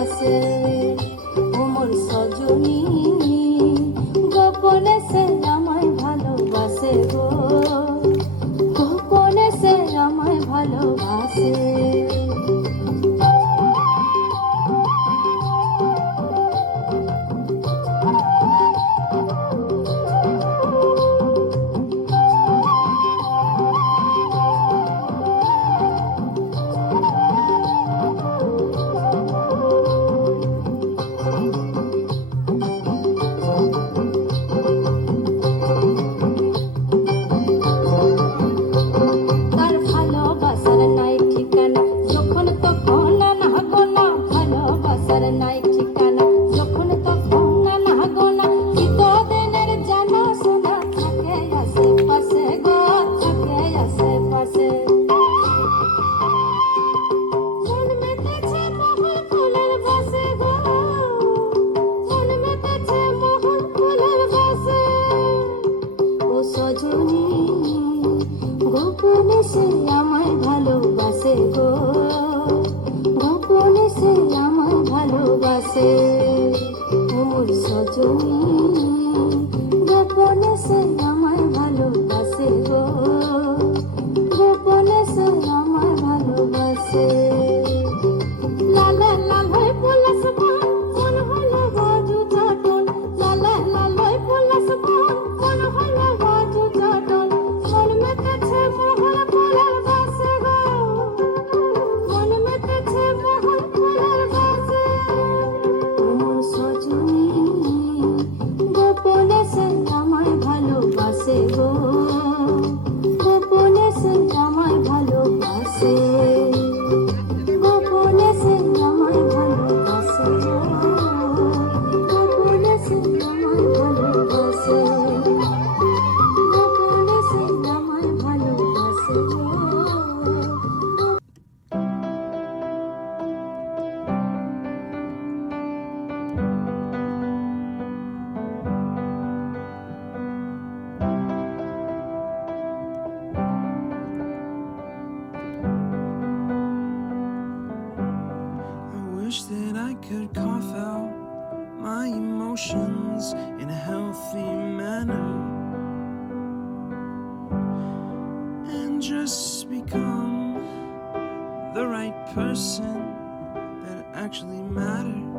বাসে ও মোর সজনী গোপনে সে আমায় ভালোবাসে গো গোপনে সে আমায় ভালোবাসে গোপনে সে আমায় ভালোবাসে গো গোপনে সে আমায় ভালোবাসে ও মোর সজনী গোপনে সে আমায় ভালোবাসে গো গোপনে সে আমায় ভালোবাসে লালা লাল হয়ে পলাশ বন মন হলো বাজু চাটন লালা লাল হয়ে পলাশ বন মন হলো বাজু চাটন মন মেতেছে মোহন ফুলের বাসে গো মন মেতেছে মোহন ফুলের বাসে মোর সজনী গোপনে সে আমায় ভালোবাসে গো গোপনে সে আমায় ভালোবাসে গোপনে সে আমায় ভালোবাসে গোপনে সে আমায় ভালোবাসে গোপনে সে আমায় ভালোবাসে I wish that I could cough out my emotions in a healthy manner and just become the right person that actually matters.